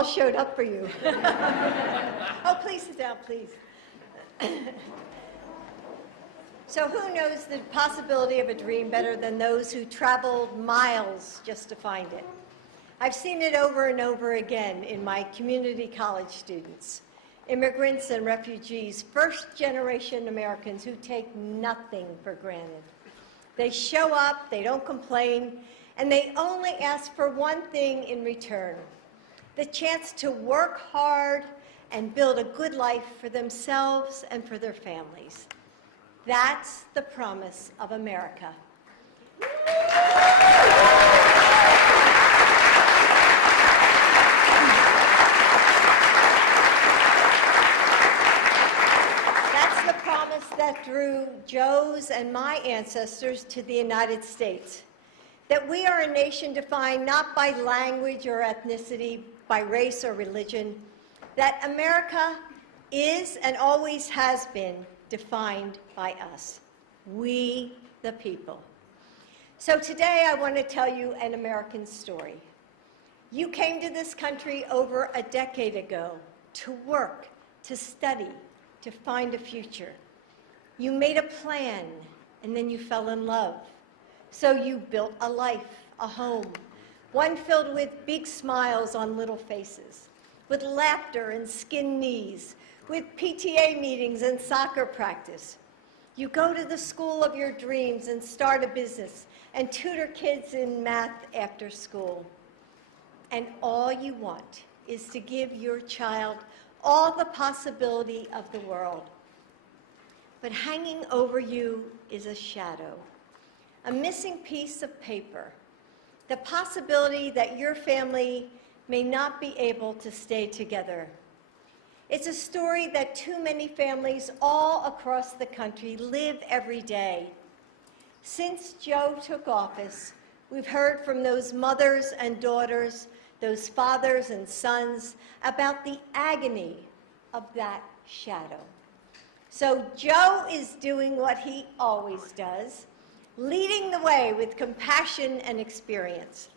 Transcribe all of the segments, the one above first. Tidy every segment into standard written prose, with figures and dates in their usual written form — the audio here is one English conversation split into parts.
all showed up for you. Oh, please sit down, please. So who knows the possibility of a dream better than those who traveled miles just to find it? I've seen it over and over again in my community college students, immigrants and refugees, first-generation Americans who take nothing for granted. They show up, they don't complain, and they only ask for one thing in return: the chance to work hard and build a good life for themselves and for their families. That's the promise of America. That's the promise that drew Joe's and my ancestors to the United States. That we are a nation defined not by language or ethnicity, by race or religion. That America is and always has been defined by us, we the people. So today I want to tell you an American story. You came to this country over a decade ago to work, to study, to find a future. You made a plan, and then you fell in love. So you built a life, a home, one filled with big smiles on little faces, with laughter and skinned knees, with PTA meetings and soccer practice. You go to the school of your dreams and start a business and tutor kids in math after school. And all you want is to give your child all the possibility of the world. But hanging over you is a shadow, a missing piece of paper, the possibility that your family may not be able to stay together. It's a story that too many families all across the country live every day. Since Joe took office, we've heard from those mothers and daughters, those fathers and sons, about the agony of that shadow. So Joe is doing what he always does, leading the way with compassion and experience.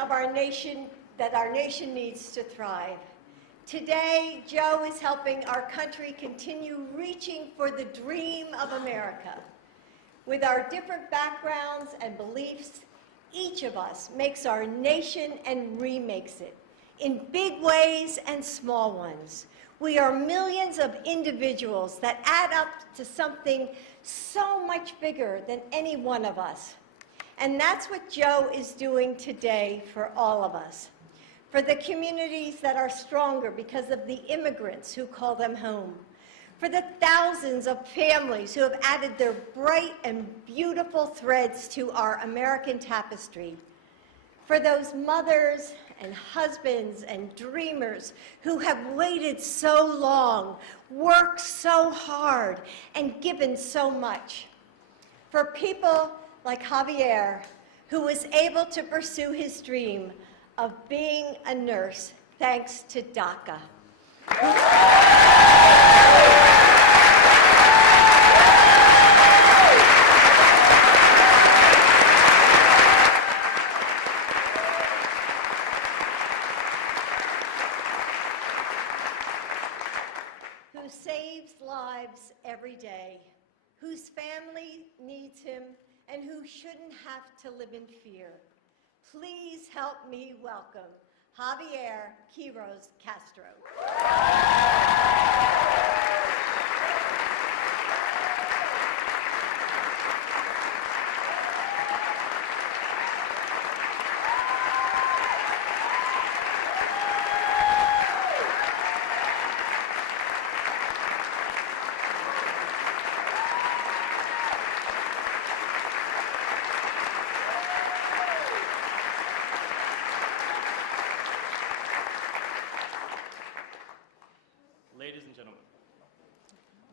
Of our nation, that our nation needs to thrive. Today, Joe is helping our country continue reaching for the dream of America. With our different backgrounds and beliefs, each of us makes our nation and remakes it, in big ways and small ones. We are millions of individuals that add up to something so much bigger than any one of us. And that's what Joe is doing today for all of us, for the communities that are stronger because of the immigrants who call them home, for the thousands of families who have added their bright and beautiful threads to our American tapestry, for those mothers and husbands and dreamers who have waited so long, worked so hard, and given so much, for people like Javier, who was able to pursue his dream of being a nurse thanks to DACA. Who saves lives every day, whose family needs him, and who shouldn't have to live in fear. Please help me welcome Javier Quiroz Castro.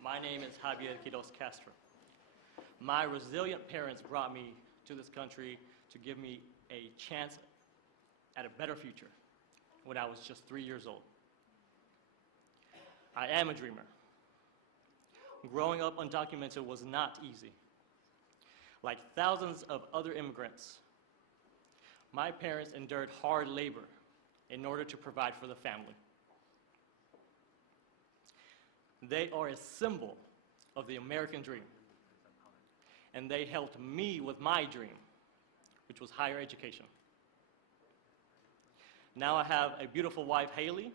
My name is Javier Quiroz Castro. My resilient parents brought me to this country to give me a chance at a better future. when I was just 3 years old. I am a dreamer. Growing up undocumented was not easy. Like thousands of other immigrants, my parents endured hard labor in order to provide for the family. They are a symbol of the American dream, and they helped me with my dream, which was higher education. Now I have a beautiful wife, Haley,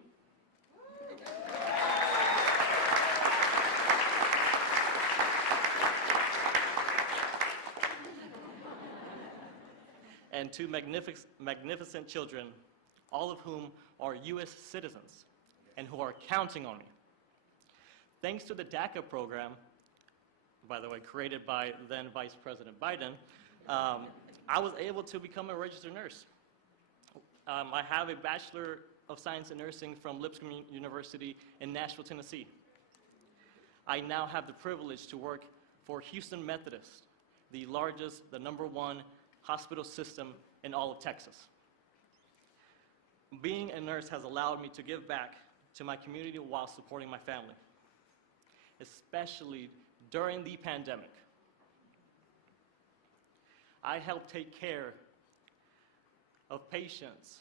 and two magnificent children, all of whom are U.S. citizens and who are counting on me. Thanks to the DACA program, by the way, created by then Vice President Biden, I was able to become a registered nurse. I have a Bachelor of Science in Nursing from Lipscomb University in Nashville, Tennessee. I now have the privilege to work for Houston Methodist, the largest, the #1 hospital system in all of Texas. Being a nurse has allowed me to give back to my community while supporting my family, especially during the pandemic. I helped take care of patients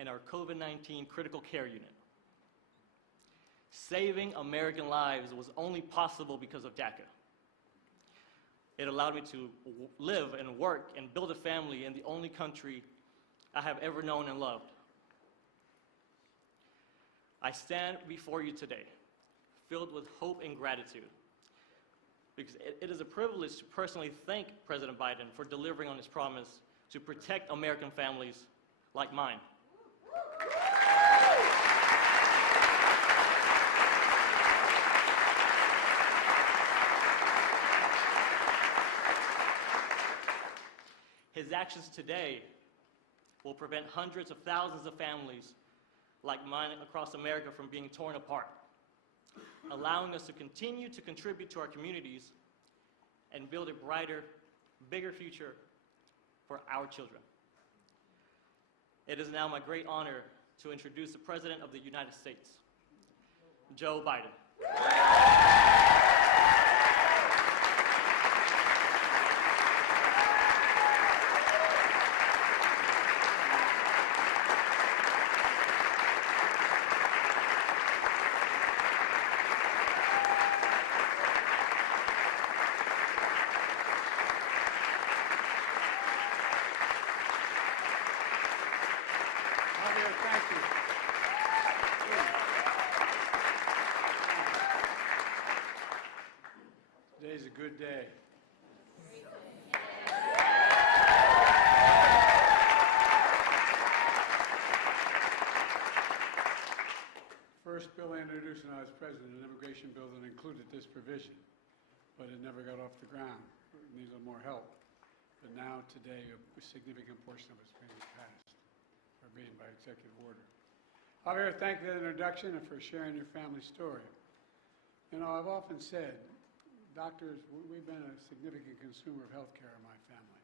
in our COVID-19 critical care unit. Saving American lives was only possible because of DACA. It allowed me to live and work and build a family in the only country I have ever known and loved. I stand before you today, filled with hope and gratitude, because it is a privilege to personally thank President Biden for delivering on his promise to protect American families like mine. His actions today will prevent hundreds of thousands of families like mine across America from being torn apart, allowing us to continue to contribute to our communities and build a brighter, bigger future for our children. It is now my great honor to introduce the President of the United States, Joe Biden. Thank you. Today's a good day. First bill I introduced when I was president, an immigration bill that included this provision, but it never got off the ground. It needs a little more help. But now, today, a significant portion of it's being passed, or being by executive order. Javier, thank you for the introduction and for sharing your family story. You know, I've often said, doctors, we've been a significant consumer of health care in my family.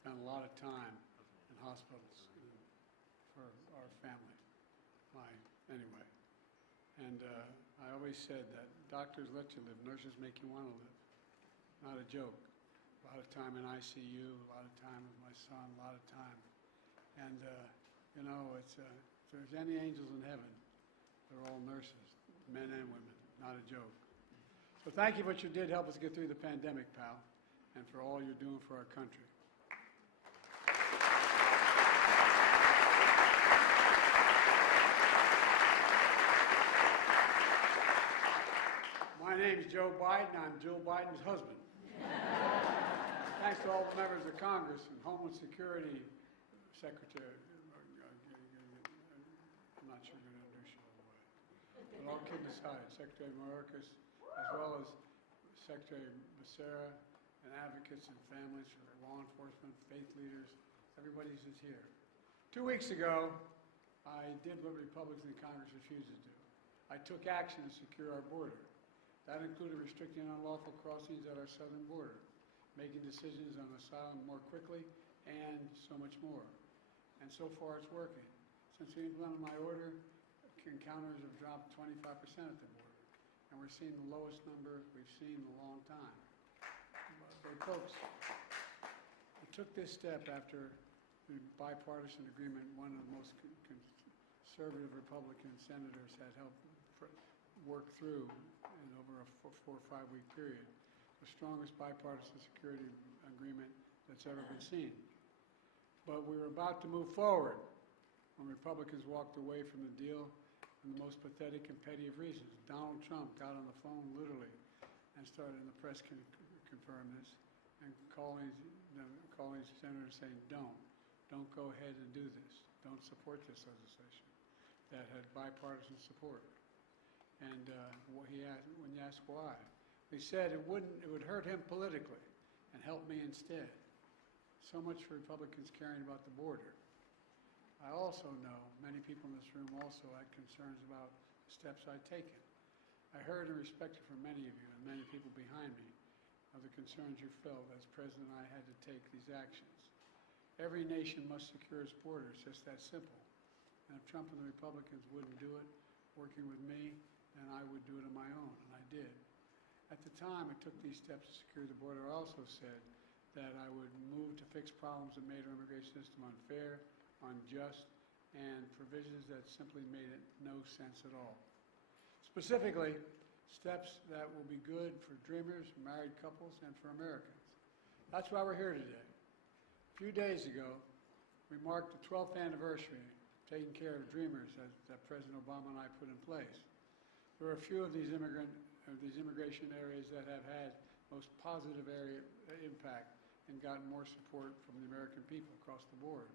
Spent a lot of time in hospitals for our family, anyway. And I always said that doctors let you live, nurses make you want to live. Not a joke. A lot of time in ICU, a lot of time with my son, a lot of time. And, you know, if there's any angels in heaven, they're all nurses, men and women, not a joke. So thank you for what you did to help us get through the pandemic, pal, and for all you're doing for our country. My name is Joe Biden. I'm Jill Biden's husband. Thanks to all the members of Congress and Homeland Security Secretary. I'm not sure I'm going to introduce you all the way. But all kidding aside, Secretary Mayorkas, as well as Secretary Becerra and advocates and families for law enforcement, faith leaders, everybody who's here. 2 weeks ago, I did what Republicans in Congress refused to do. I took action to secure our border. That included restricting unlawful crossings at our southern border, making decisions on asylum more quickly, and so much more. And so far it's working. Since we implemented my order, encounters have dropped 25% at the border. And we're seeing the lowest number we've seen in a long time. But folks, we took this step after the bipartisan agreement one of the most conservative Republican senators had helped work through in over a 4 or 5 week period. The strongest bipartisan security agreement that's ever been seen. But we were about to move forward when Republicans walked away from the deal for the most pathetic and petty of reasons. Donald Trump got on the phone literally and started, and the press can confirm this, and calling senators saying, don't go ahead and do this. Don't support this legislation that had bipartisan support. And when you ask why, he said it would hurt him politically and help me instead. So much for Republicans caring about the border. I also know many people in this room also had concerns about the steps I'd taken. I heard and respected from many of you and many people behind me of the concerns you felt as president I had to take these actions. Every nation must secure its borders, just that simple. And if Trump and the Republicans wouldn't do it, working with me, then I would do it on my own, and I did. At the time I took these steps to secure the border, I also said that I would move to fix problems that made our immigration system unfair, unjust, and provisions that simply made it no sense at all. Specifically, steps that will be good for dreamers, married couples, and for Americans. That's why we're here today. A few days ago, we marked the 12th anniversary of taking care of dreamers that President Obama and I put in place. There are a few of these immigration areas that have had most positive impact and gotten more support from the American people across the board.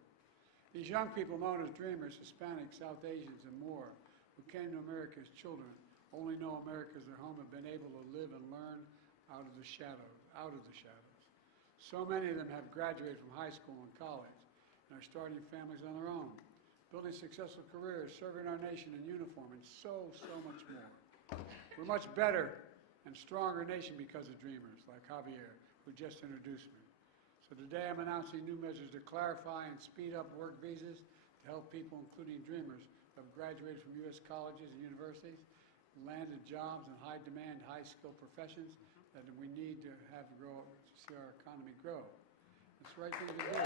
These young people known as dreamers, Hispanics, South Asians, and more, who came to America as children, only know America as their home, have been able to live and learn out of the shadows. So many of them have graduated from high school and college and are starting families on their own, building successful careers, serving our nation in uniform, and so much more. We're a much better and stronger nation because of dreamers like Javier, who just introduced me. So today I'm announcing new measures to clarify and speed up work visas to help people, including dreamers, who have graduated from U.S. colleges and universities, landed jobs in high-demand, high-skilled professions that we need to have grow to see our economy grow. It's the right thing to do.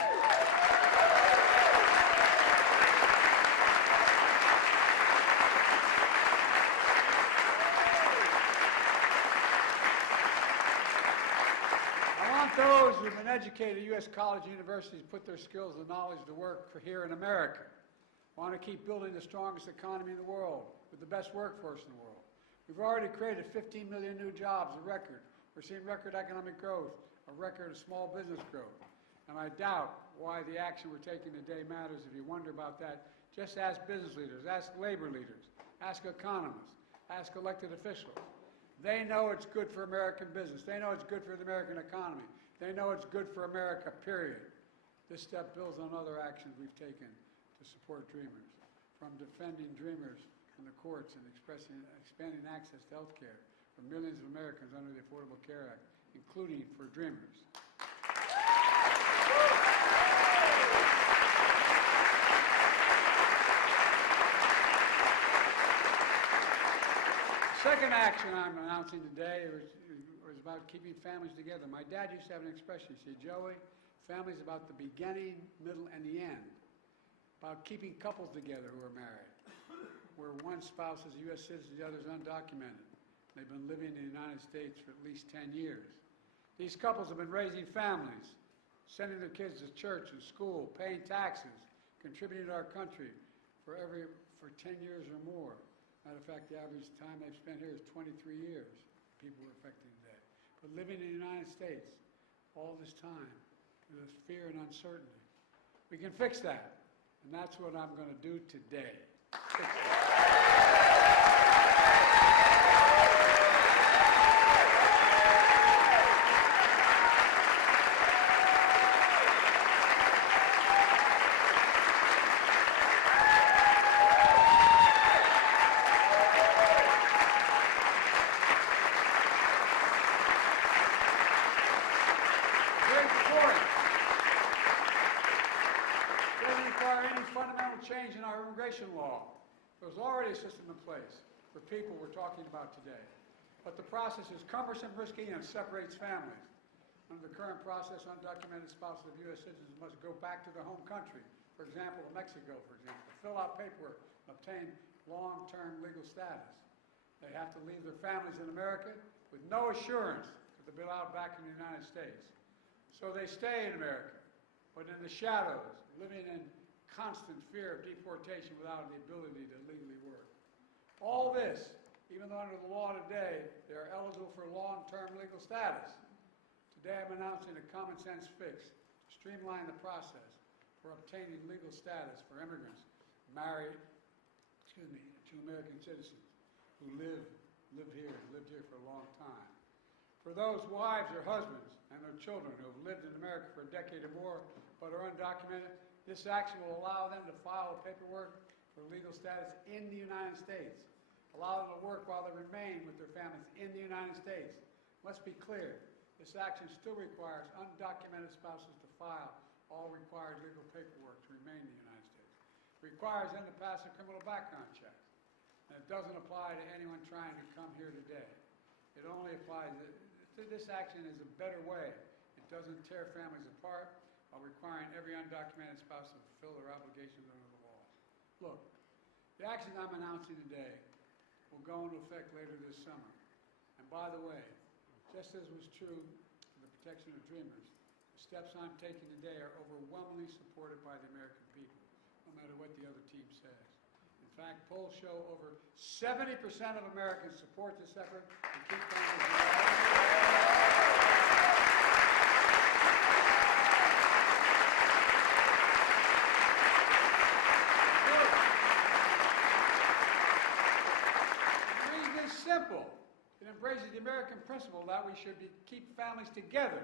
Those who have been educated at U.S. colleges and universities put their skills and knowledge to work for here in America. I want to keep building the strongest economy in the world with the best workforce in the world. We've already created 15 million new jobs, a record. We're seeing record economic growth, a record of small business growth. And I doubt why the action we're taking today matters. If you wonder about that, just ask business leaders, ask labor leaders, ask economists, ask elected officials. They know it's good for American business. They know it's good for the American economy. They know it's good for America, period. This step builds on other actions we've taken to support dreamers, from defending dreamers in the courts and expanding access to health care for millions of Americans under the Affordable Care Act, including for dreamers. Second action I'm announcing today was about keeping families together. My dad used to have an expression. He said, Joey, family is about the beginning, middle, and the end. About keeping couples together who are married, where one spouse is a U.S. citizen, the other is undocumented. They've been living in the United States for at least 10 years. These couples have been raising families, sending their kids to church and school, paying taxes, contributing to our country for 10 years or more. Matter of fact, the average time they've spent here is 23 years, people were affected today. But living in the United States all this time, with fear and uncertainty. We can fix that, and that's what I'm going to do today. Fix it. Fundamental point change in our immigration law. There's already a system in place for people we're talking about today. But the process is cumbersome, risky, and separates families. Under the current process, undocumented spouses of U.S. citizens must go back to their home country, for example, Mexico, for example, to fill out paperwork and obtain long-term legal status. They have to leave their families in America with no assurance that they'll be allowed back in the United States. So they stay in America, but in the shadows, living in constant fear of deportation without the ability to legally work. All this, even though under the law today, they are eligible for long-term legal status. Today I'm announcing a common-sense fix to streamline the process for obtaining legal status for immigrants married to American citizens who lived here for a long time. For those wives or husbands and their children who have lived in America for a decade or more but are undocumented, this action will allow them to file paperwork for legal status in the United States, allow them to work while they remain with their families in the United States. Let's be clear, this action still requires undocumented spouses to file all required legal paperwork to remain in the United States. It requires them to pass a criminal background check, and it doesn't apply to anyone trying to come here today. It only applies, this action is a better way. It doesn't tear families apart while requiring every undocumented spouse to fulfill their obligations under the law. Look, the action I'm announcing today will go into effect later this summer. And by the way, just as was true for the protection of dreamers, the steps I'm taking today are overwhelmingly supported by the American people, no matter what the other team says. In fact, polls show over 70% of Americans support this effort to keep families simple. It embraces the American principle that we should keep families together.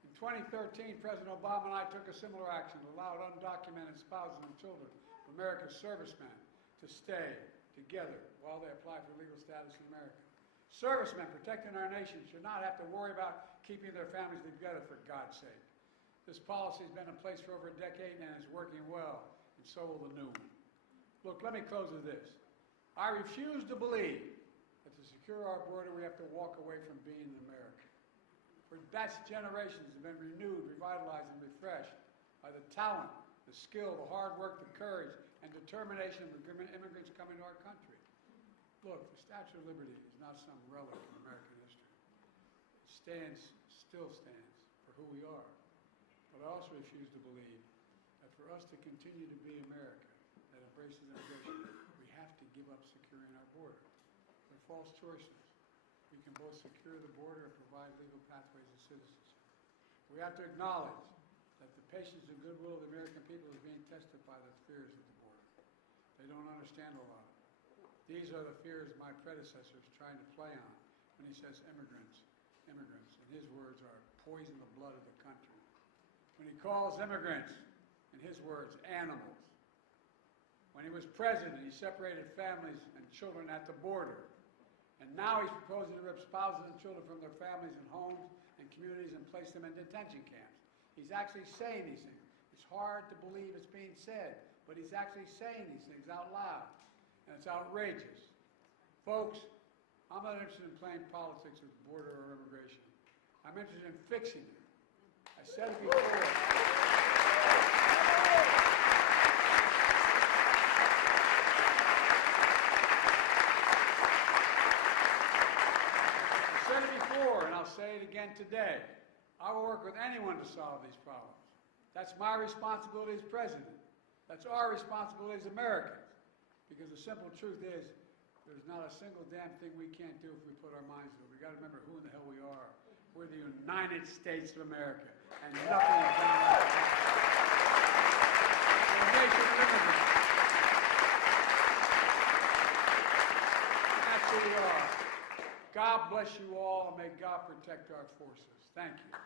In 2013, President Obama and I took a similar action that allowed undocumented spouses and children of America's servicemen to stay together while they apply for legal status in America. Servicemen protecting our nation should not have to worry about keeping their families together, for God's sake. This policy has been in place for over a decade and is working well, and so will the new one. Look, let me close with this. I refuse to believe that to secure our border, we have to walk away from being in America. For that's generations have been renewed, revitalized, and refreshed by the talent, the skill, the hard work, the courage, and determination of immigrants coming to our country. Look, the Statue of Liberty is not some relic in American history. It still stands for who we are. But I also refuse to believe that for us to continue to be America that embraces immigration, we have to give up securing our border. They're false choices. We can both secure the border and provide legal pathways of citizenship. We have to acknowledge that the patience and goodwill of the American people is being tested by the fears of the border. They don't understand a lot of it. These are the fears my predecessor is trying to play on when he says immigrants, and his words are poison the blood of the country. When he calls immigrants, in his words, animals. When he was president, he separated families and children at the border. And now he's proposing to rip spouses and children from their families and homes and communities and place them in detention camps. He's actually saying these things. It's hard to believe it's being said, but he's actually saying these things out loud. And it's outrageous. Folks, I'm not interested in playing politics with border or immigration. I'm interested in fixing it. I said it before. And I'll say it again today. I will work with anyone to solve these problems. That's my responsibility as president. That's our responsibility as Americans. Because the simple truth is, there's not a single damn thing we can't do if we put our minds to it. We've got to remember who in the hell we are. We're the United States of America. And nothing is done like that. That's who we are. God bless you all, and may God protect our forces. Thank you.